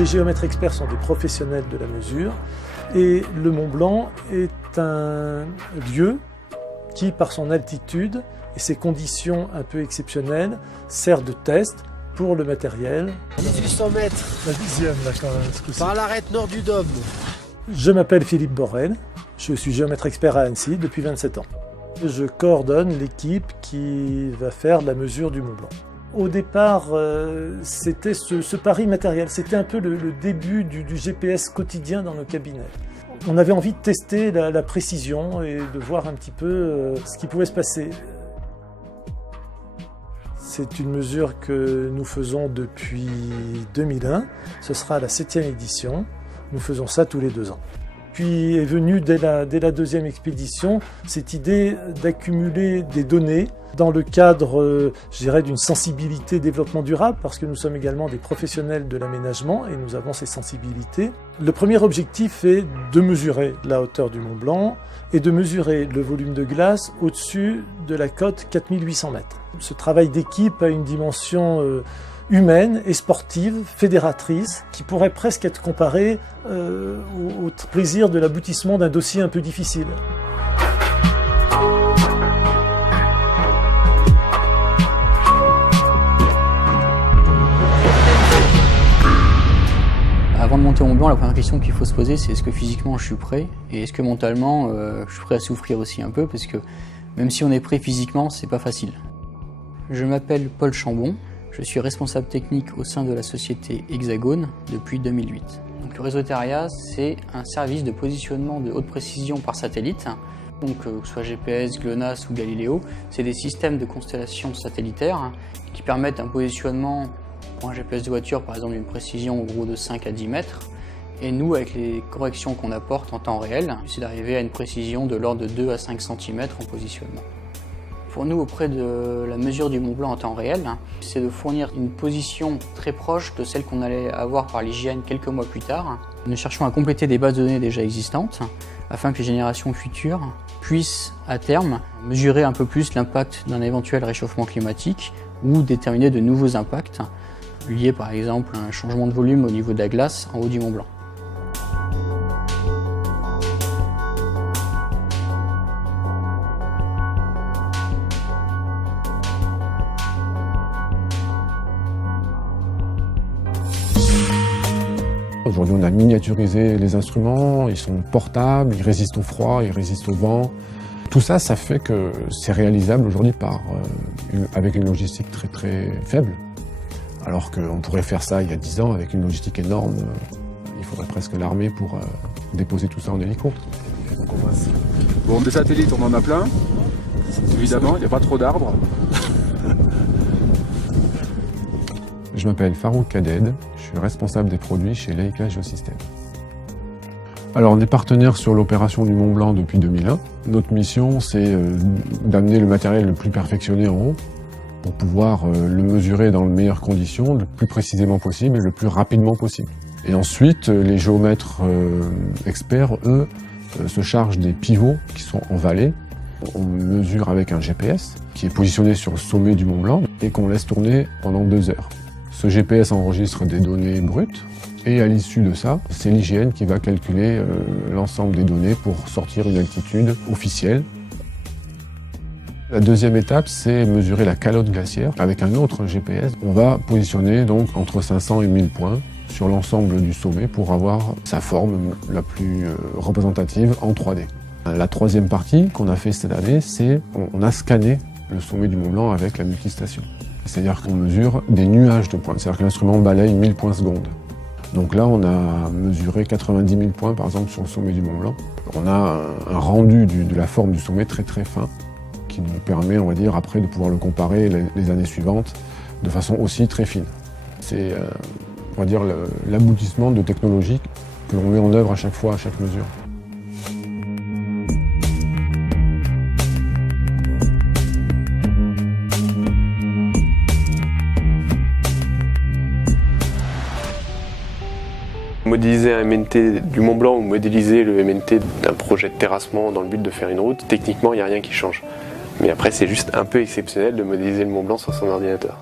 Les géomètres experts sont des professionnels de la mesure et le Mont Blanc est un lieu qui, par son altitude et ses conditions un peu exceptionnelles, sert de test pour le matériel. 1800 mètres. La 10e, là, quand même. Par l'arête nord du Dôme. Je m'appelle Philippe Borel, je suis géomètre expert à Annecy depuis 27 ans. Je coordonne l'équipe qui va faire la mesure du Mont Blanc. Au départ, c'était ce pari matériel, c'était un peu le début du GPS quotidien dans nos cabinets. On avait envie de tester la précision et de voir un petit peu ce qui pouvait se passer. C'est une mesure que nous faisons depuis 2001, ce sera la 7e édition, nous faisons ça tous les 2 ans. Puis est venue dès la 2e expédition cette idée d'accumuler des données dans le cadre, je dirais, d'une sensibilité développement durable, parce que nous sommes également des professionnels de l'aménagement et nous avons ces sensibilités. Le premier objectif est de mesurer la hauteur du Mont Blanc et de mesurer le volume de glace au-dessus de la cote 4800 mètres. Ce travail d'équipe a une dimension humaine et sportive, fédératrice, qui pourrait presque être comparée au plaisir de l'aboutissement d'un dossier un peu difficile. Avant de monter au Mont Blanc, la première question qu'il faut se poser, c'est est-ce que physiquement je suis prêt et est-ce que mentalement je suis prêt à souffrir aussi un peu, parce que même si on est prêt physiquement, c'est pas facile. Je m'appelle Paul Chambon, je suis responsable technique au sein de la société Hexagone depuis 2008. Donc, le réseau Terria, c'est un service de positionnement de haute précision par satellite. Donc, que ce soit GPS, GLONASS ou Galileo, c'est des systèmes de constellations satellitaires qui permettent un positionnement pour un GPS de voiture, par exemple, d'une précision en gros de 5 à 10 mètres. Et nous, avec les corrections qu'on apporte en temps réel, c'est d'arriver à une précision de l'ordre de 2 à 5 cm en positionnement. Pour nous, auprès de la mesure du Mont Blanc en temps réel, c'est de fournir une position très proche de celle qu'on allait avoir par l'IGN quelques mois plus tard. Nous cherchons à compléter des bases de données déjà existantes afin que les générations futures puissent, à terme, mesurer un peu plus l'impact d'un éventuel réchauffement climatique ou déterminer de nouveaux impacts liés par exemple à un changement de volume au niveau de la glace en haut du Mont Blanc. Aujourd'hui, on a miniaturisé les instruments, ils sont portables, ils résistent au froid, ils résistent au vent. Tout ça, ça fait que c'est réalisable aujourd'hui avec une logistique très très faible. Alors qu'on pourrait faire ça il y a 10 ans avec une logistique énorme. Il faudrait presque l'armée pour déposer tout ça en hélico. Donc on passe. Bon, des satellites, on en a plein. Évidemment, il n'y a pas trop d'arbres. Je m'appelle Farouk Kaded, je suis responsable des produits chez Leica Geosystem. Alors on est partenaire sur l'opération du Mont Blanc depuis 2001. Notre mission, c'est d'amener le matériel le plus perfectionné en haut pour pouvoir le mesurer dans les meilleures conditions, le plus précisément possible et le plus rapidement possible. Et ensuite, les géomètres experts, eux, se chargent des pivots qui sont en vallée. On mesure avec un GPS qui est positionné sur le sommet du Mont Blanc et qu'on laisse tourner pendant 2 heures. Ce GPS enregistre des données brutes et à l'issue de ça, c'est l'IGN qui va calculer l'ensemble des données pour sortir une altitude officielle. La deuxième étape, c'est mesurer la calotte glaciaire avec un autre GPS. On va positionner donc entre 500 et 1000 points sur l'ensemble du sommet pour avoir sa forme la plus représentative en 3D. La troisième partie qu'on a fait cette année, c'est on a scanné le sommet du Mont Blanc avec la multistation. C'est-à-dire qu'on mesure des nuages de points, c'est-à-dire que l'instrument balaye 1000 points secondes. Donc là, on a mesuré 90 000 points, par exemple, sur le sommet du Mont Blanc. On a un rendu de la forme du sommet très très fin, qui nous permet, on va dire, après de pouvoir le comparer les années suivantes de façon aussi très fine. C'est, on va dire, l'aboutissement de technologies que l'on met en œuvre à chaque fois, à chaque mesure. Modéliser un MNT du Mont Blanc ou modéliser le MNT d'un projet de terrassement dans le but de faire une route, techniquement il n'y a rien qui change. Mais après c'est juste un peu exceptionnel de modéliser le Mont Blanc sur son ordinateur.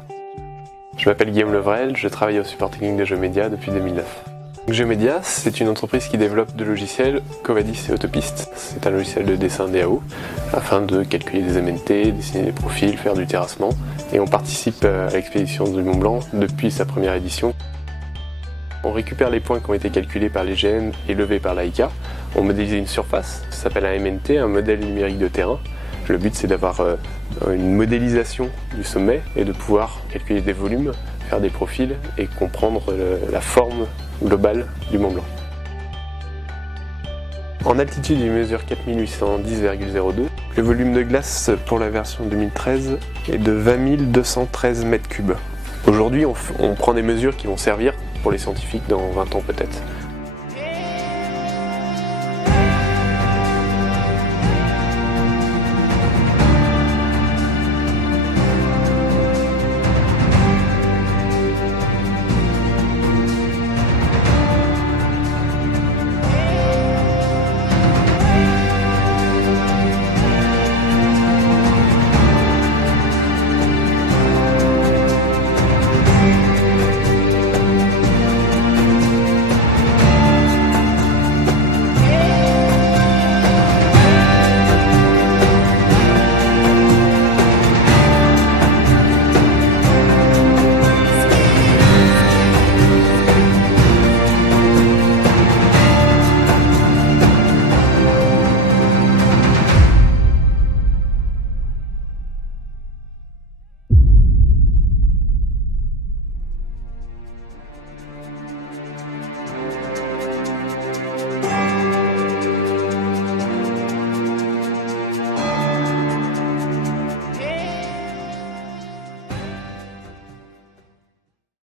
Je m'appelle Guillaume Levrel, je travaille au support technique de GeoMedia depuis 2009. GeoMedia, c'est une entreprise qui développe de logiciels Covadis et Autopiste. C'est un logiciel de dessin DAO afin de calculer des MNT, dessiner des profils, faire du terrassement. Et on participe à l'expédition du Mont Blanc depuis sa première édition. On récupère les points qui ont été calculés par les GN et levés par l'AICA. On modélise une surface, ça s'appelle un MNT, un modèle numérique de terrain. Le but c'est d'avoir une modélisation du sommet et de pouvoir calculer des volumes, faire des profils et comprendre la forme globale du Mont Blanc. En altitude, il mesure 4810,02. Le volume de glace pour la version 2013 est de 20 213 mètres cubes. Aujourd'hui, on prend des mesures qui vont servir pour les scientifiques dans 20 ans peut-être.